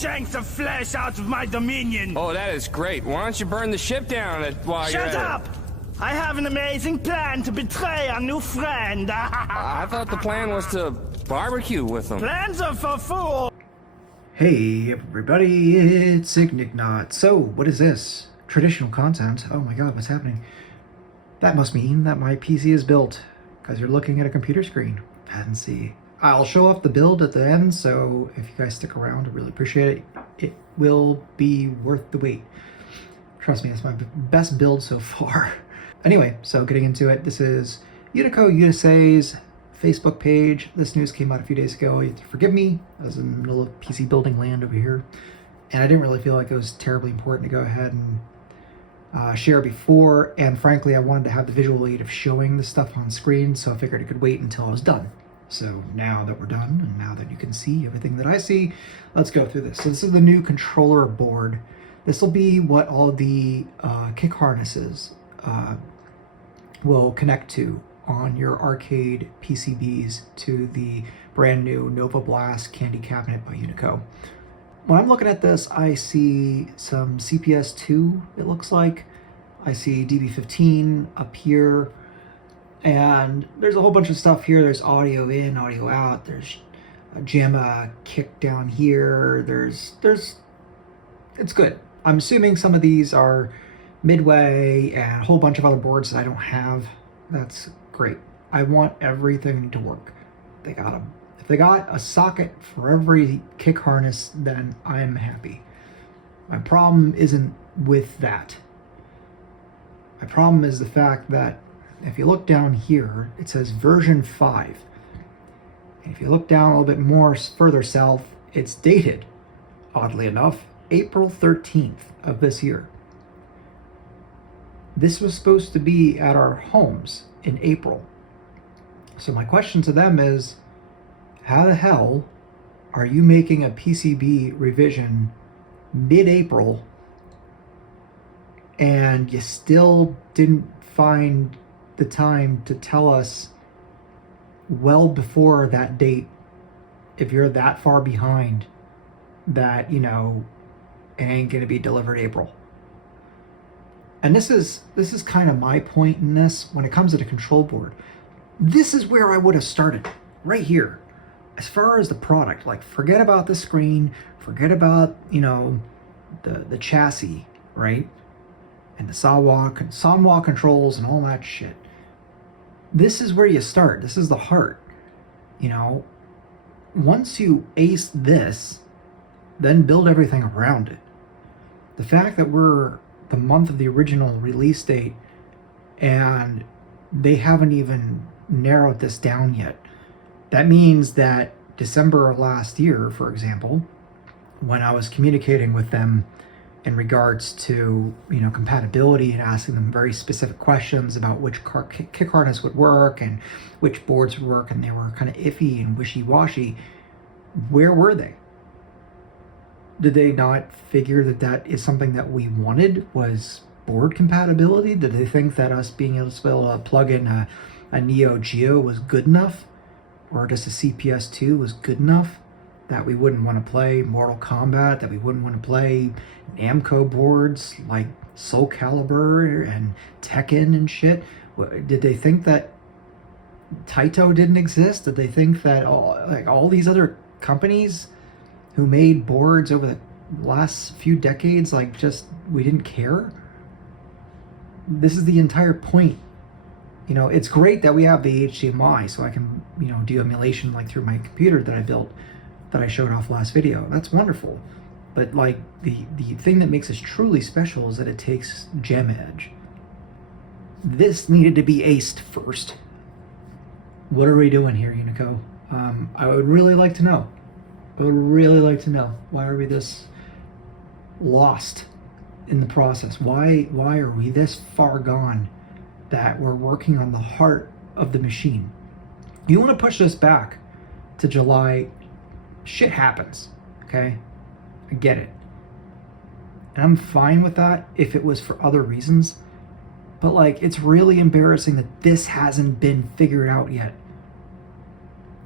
shank the flesh out of my dominion. Oh, that is great. Why don't you burn the ship down while you're at it? Shut up! I have an amazing plan to betray our new friend. I thought the plan was to barbecue with them. Plans are for fools. Hey everybody, it's Ignignot. So, what is this? Traditional content? Oh my god, what's happening? That must mean that my PC is built, because you're looking at a computer screen. Fancy. I'll show off the build at the end, so if you guys stick around, I really appreciate it. It will be worth the wait. Trust me, it's my best build so far. Anyway, so getting into it, this is Unico USA's Facebook page. This news came out a few days ago. You have to forgive me, I was in the middle of PC building land over here, and I didn't really feel like it was terribly important to go ahead and share before, and frankly I wanted to have the visual aid of showing the stuff on screen, so I figured it could wait until I was done. So now that we're done, and now that you can see everything that I see, let's go through this. So this is the new controller board. This will be what all the kick harnesses will connect to on your arcade PCBs to the brand new Nova Blast Candy Cabinet by Unico. When I'm looking at this, I see some CPS2, it looks like. I see DB15 up here, and there's a whole bunch of stuff here. There's audio in, audio out, there's a JAMA kick down here, it's good. I'm assuming some of these are Midway and a whole bunch of other boards that I don't have. That's great. I want everything to work. If they got a socket for every kick harness, then I'm happy. My problem isn't with that. My problem is the fact that if you look down here, it says version 5. And if you look down a little bit more further south, it's dated, oddly enough, April 13th of this year. This was supposed to be at our homes in April. So my question to them is, how the hell are you making a PCB revision mid-April and you still didn't find the time to tell us well before that date, if you're that far behind, that, you know, it ain't gonna be delivered April? And this is kind of my point in this when it comes to the control board. This is where I would have started, right here. As far as the product, like, forget about the screen, forget about, you know, the chassis, right? And the Sanwa controls and all that shit. This is where you start. This is the heart. You know, once you ace this, then build everything around it. The fact that we're the month of the original release date and they haven't even narrowed this down yet. That means that December of last year, for example, when I was communicating with them in regards to, you know, compatibility and asking them very specific questions about which kick harness would work and which boards would work, and they were kind of iffy and wishy-washy, where were they? Did they not figure that that is something that we wanted, was board compatibility? Did they think that us being able to plug in a Neo Geo was good enough? Or just a CPS2 was good enough? That we wouldn't want to play Mortal Kombat, that we wouldn't want to play Namco boards like Soul Calibur and Tekken and shit? Did they think that Taito didn't exist? Did they think that all these other companies who made boards over the last few decades, like, just, we didn't care? This is the entire point. You know, it's great that we have the HDMI so I can, you know, do emulation like through my computer that I built, that I showed off last video. That's wonderful. But like, the thing that makes us truly special is that it takes gem edge. This needed to be aced first. What are we doing here, Unico? I would really like to know. I would really like to know, why are we this lost in the process? Why are we this far gone that we're working on the heart of the machine? You want to push this back to July, shit happens, okay? I get it. And I'm fine with that if it was for other reasons. But like, it's really embarrassing that this hasn't been figured out yet.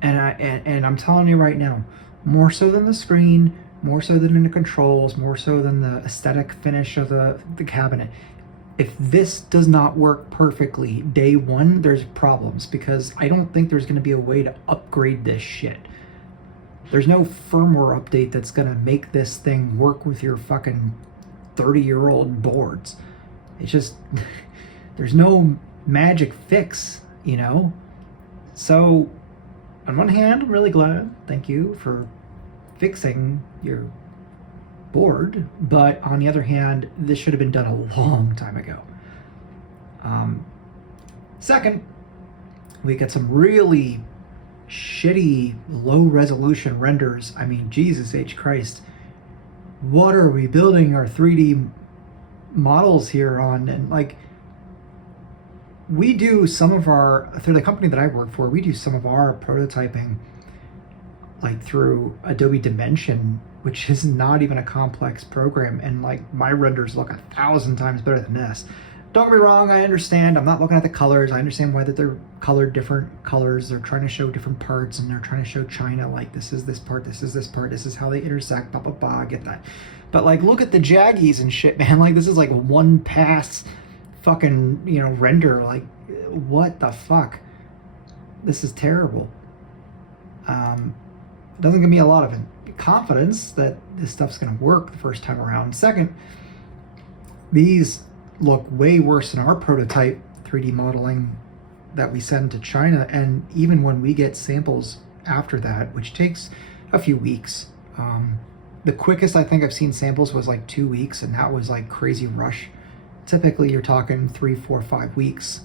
And I'm telling you right now, more so than the screen, more so than in the controls, more so than the aesthetic finish of the cabinet. If this does not work perfectly day one, there's problems, because I don't think there's going to be a way to upgrade this shit. There's no firmware update that's going to make this thing work with your fucking 30-year-old boards. It's just, there's no magic fix, you know? So, on one hand, I'm really glad, thank you for fixing your board, but on the other hand, this should have been done a long time ago. Second, we get some really shitty low resolution renders. I mean, Jesus H. Christ, what are we building our 3D models here on? And like, we do some of our, through the company that I work for, we do some of our prototyping like through Adobe Dimension, which is not even a complex program, and like my renders look 1,000 times better than this. Don't get me wrong, I understand, I'm not looking at the colors, I understand why that they're colored different colors, they're trying to show different parts, and they're trying to show China, like this is this part, this is this part, this is how they intersect, blah blah blah, I get that. But like, look at the jaggies and shit, man, like this is like one pass fucking, you know, render, like what the fuck? This is terrible. It doesn't give me a lot of confidence that this stuff's going to work the first time around. Second, these look way worse than our prototype 3D modeling that we send to China, and even when we get samples after that, which takes a few weeks. The quickest I think I've seen samples was like 2 weeks, and that was like crazy rush. Typically you're talking 3, 4, 5 weeks,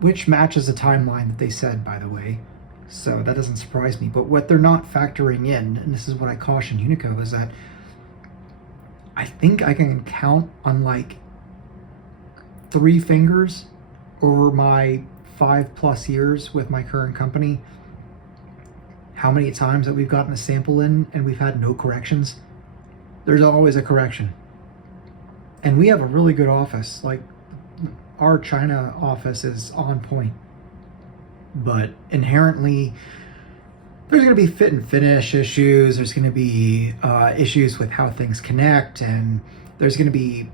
which matches the timeline that they said, by the way. So that doesn't surprise me. But what they're not factoring in, and this is what I caution Unico, is that I think I can count on like 3 fingers over my 5+ years with my current company how many times that we've gotten a sample in and we've had no corrections. There's always a correction. And we have a really good office. Like, our China office is on point. But inherently, there's going to be fit and finish issues. There's going to be issues with how things connect, and there's going to be,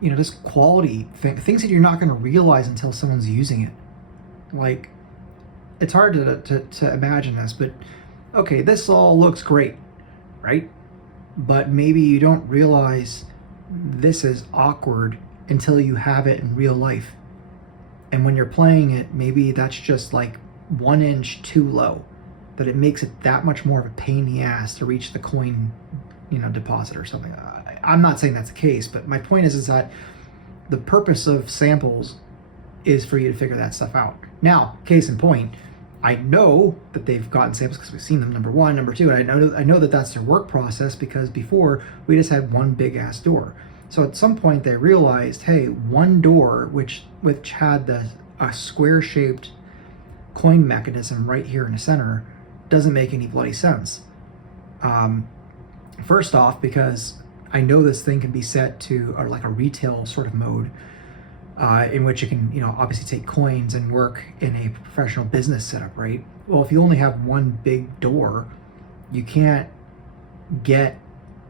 you know, just quality things that you're not going to realize until someone's using it. Like, it's hard to imagine this, but okay, this all looks great, right? But maybe you don't realize this is awkward until you have it in real life. And when you're playing it, maybe that's just like 1 inch too low, that it makes it that much more of a pain in the ass to reach the coin, you know, deposit or something. I'm not saying that's the case, but my point is that the purpose of samples is for you to figure that stuff out. Now, case in point, I know that they've gotten samples because we've seen them, number one. Number two, I know that that's their work process, because before we just had one big ass door. So at some point they realized, hey, one door, which had a square-shaped coin mechanism right here in the center, doesn't make any bloody sense. First off, because I know this thing can be set to like a retail sort of mode, in which it can, you know, obviously take coins and work in a professional business setup, right? Well, if you only have one big door, you can't get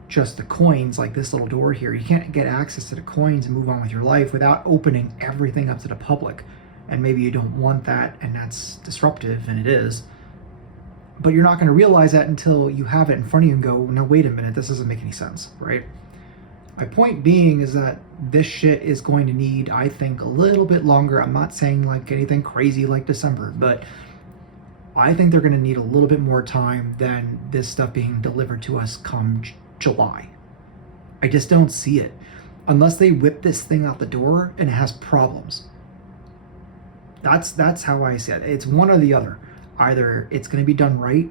just the coins, like this little door here. You can't get access to the coins and move on with your life without opening everything up to the public. And maybe you don't want that, and that's disruptive, and it is. But you're not going to realize that until you have it in front of you and go, no, wait a minute, this doesn't make any sense, right? My point being is that this shit is going to need, I think, a little bit longer. I'm not saying like anything crazy like December, but I think they're going to need a little bit more time than this stuff being delivered to us come July. I just don't see it. Unless they whip this thing out the door and it has problems. That's how I see it. It's one or the other. Either it's going to be done right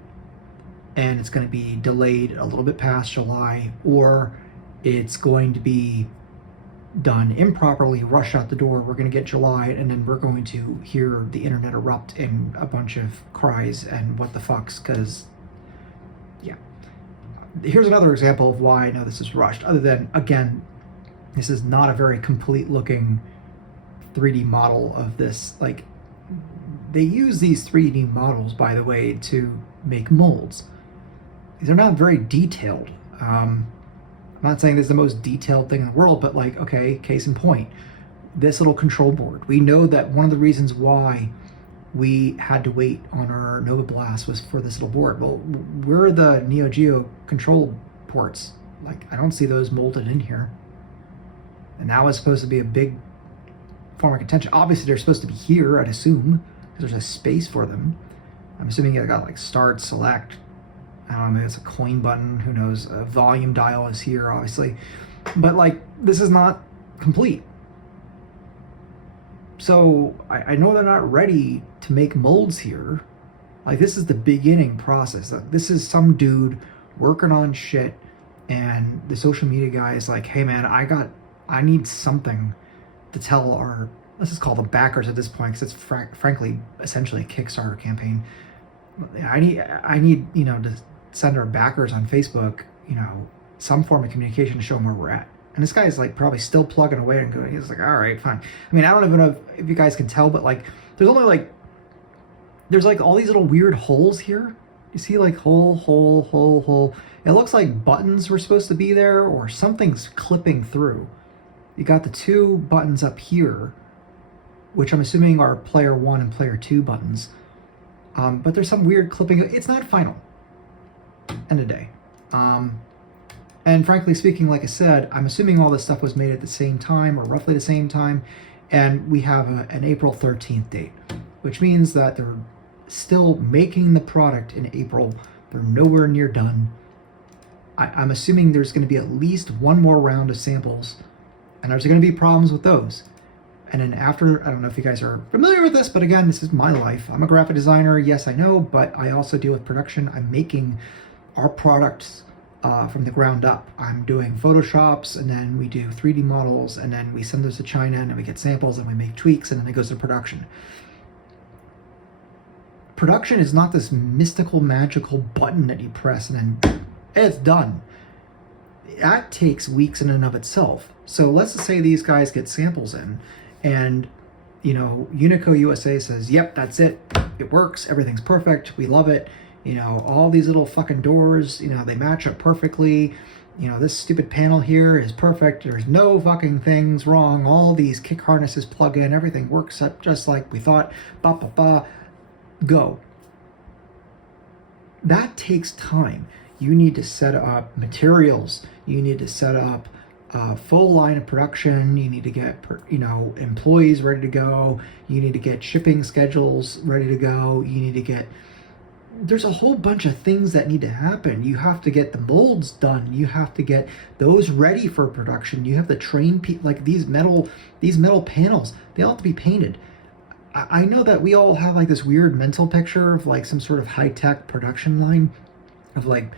and it's going to be delayed a little bit past July, or it's going to be done improperly, rush out the door, we're going to get July, and then we're going to hear the internet erupt in a bunch of cries and what the fucks, because, yeah. Here's another example of why I know this is rushed, other than, again, this is not a very complete looking 3D model of this. Like, they use these 3D models, by the way, to make molds. these are not very detailed. I'm not saying this is the most detailed thing in the world, but like, okay, case in point, this little control board. We know that one of the reasons why we had to wait on our Nova Blast was for this little board. Well, where are the Neo Geo control ports? Like, I don't see those molded in here. And that was supposed to be a big form of contention. Obviously, they're supposed to be here, I'd assume, because there's a space for them. I'm assuming it got like start, select. I don't know, maybe it's a coin button. Who knows? A volume dial is here, obviously. But like, this is not complete. So I know they're not ready to make molds here. Like, this is the beginning process. This is some dude working on shit, and the social media guy is like, hey man, I need something to tell our, let's just call them backers at this point, because it's frankly essentially a Kickstarter campaign. I need, you know, to send our backers on Facebook, you know, some form of communication to show them where we're at. And this guy is like probably still plugging away and going, he's like, all right, fine. I mean, I don't even know if you guys can tell, but like, there's like all these little weird holes here. You see like hole. It looks like buttons were supposed to be there, or something's clipping through. You got the two buttons up here, which I'm assuming are player 1 and player 2 buttons. But there's some weird clipping. It's not final. End of day. And frankly speaking, like I said, I'm assuming all this stuff was made at the same time, or roughly the same time, and we have an April 13th date, which means that they're still making the product in April. They're nowhere near done. I'm assuming there's going to be at least one more round of samples, and there's going to be problems with those. And then after, I don't know if you guys are familiar with this, but again, this is my life. I'm a graphic designer, yes, I know, but I also deal with production. I'm making our products from the ground up. I'm doing Photoshops, and then we do 3D models, and then we send those to China, and then we get samples, and we make tweaks, and then it goes to production. Production is not this mystical, magical button that you press, and then it's done. That takes weeks in and of itself. So let's just say these guys get samples in, and you know, Unico USA says, yep, that's it. It works. Everything's perfect. We love it. You know, all these little fucking doors, you know, they match up perfectly. You know, this stupid panel here is perfect. There's no fucking things wrong. All these kick harnesses plug in. Everything works up just like we thought. Go. That takes time. You need to set up materials. You need to set up a full line of production. You need to get, you know, employees ready to go. You need to get shipping schedules ready to go. You need to get, there's a whole bunch of things that need to happen. You have to get the molds done. You have to get those ready for production. You have to train people. Like these metal panels, they all have to be painted. I know that we all have like this weird mental picture of like some sort of high-tech production line of like,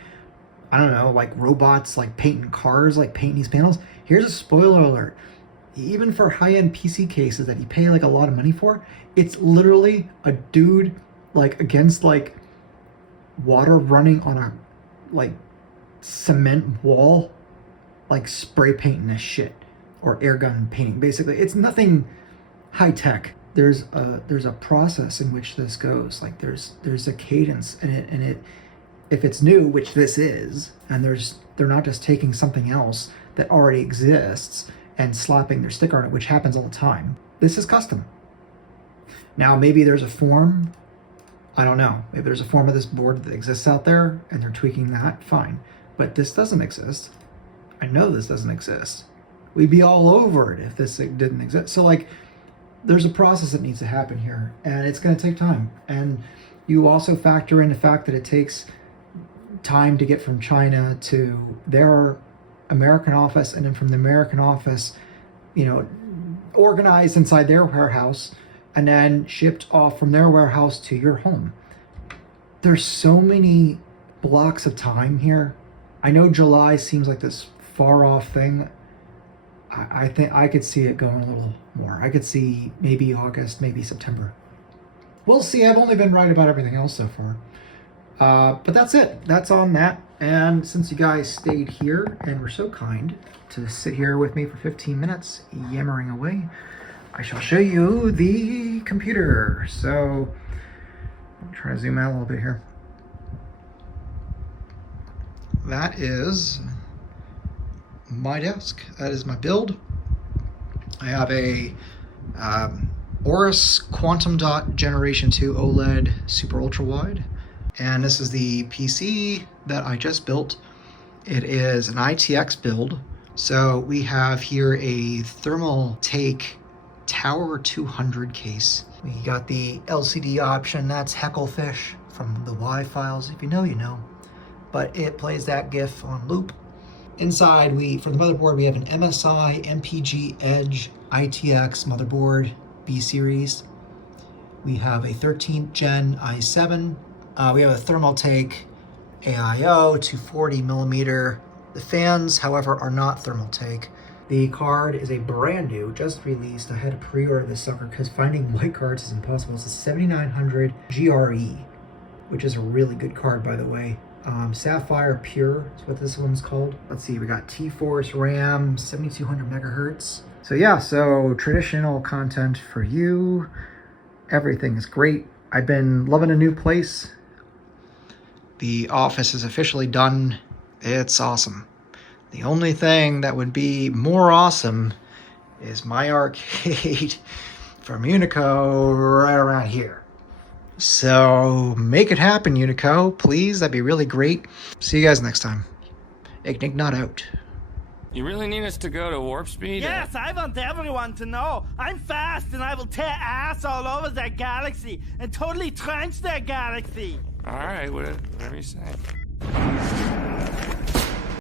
I don't know, like robots like painting cars, like painting these panels. Here's a spoiler alert. Even for high-end PC cases that you pay like a lot of money for, it's literally a dude like against like water running on a like cement wall, like spray painting this shit, or air gun painting. Basically, it's nothing high-tech. There's a process in which this goes. Like there's a cadence in it, and it, if it's new, which this is, and they're not just taking something else that already exists and slapping their sticker on it, which happens all the time. This is custom. Now maybe there's a form, I don't know, maybe there's a form of this board that exists out there and they're tweaking that, fine. But this doesn't exist. I know this doesn't exist. We'd be all over it if this didn't exist. So like, there's a process that needs to happen here, and it's going to take time. And you also factor in the fact that it takes time to get from China to their American office, and then from the American office, you know, organized inside their warehouse, and then shipped off from their warehouse to your home. There's so many blocks of time here. I know July seems like this far off thing. I think I could see it going a little more. I could see maybe August, maybe September. We'll see. I've only been right about everything else so far. But that's it. That's on that. And since you guys stayed here and were so kind to sit here with me for 15 minutes, yammering away, I shall show you the computer. So I'm trying to zoom out a little bit here. that is my desk. That is my build. I have a Aorus Quantum Dot Generation 2 OLED Super Ultra Wide. And this is the PC that I just built. It is an ITX build. So we have here a Thermaltake Tower 200 case. We got the LCD option, that's Hecklefish from the Y files. If you know, you know. But it plays that GIF on loop. Inside, for the motherboard, we have an MSI MPG Edge ITX motherboard, B series. We have a 13th gen i7. We have a Thermaltake AIO 240 millimeter. The fans, however, are not Thermaltake. The card is a brand new, just released. I had to pre-order this sucker because finding white cards is impossible. It's a 7900 GRE, which is a really good card, by the way. Sapphire Pure is what this one's called. Let's see, we got T-Force RAM, 7200 megahertz. So yeah, so traditional content for you. Everything is great. I've been loving a new place. The office is officially done. It's awesome. The only thing that would be more awesome is my arcade from Unico right around here. So make it happen, Unico, please. That'd be really great. See you guys next time. Ignignot out. You really need us to go to warp speed? Yes, I want everyone to know. I'm fast and I will tear ass all over their galaxy and totally trench their galaxy. All right, whatever you say.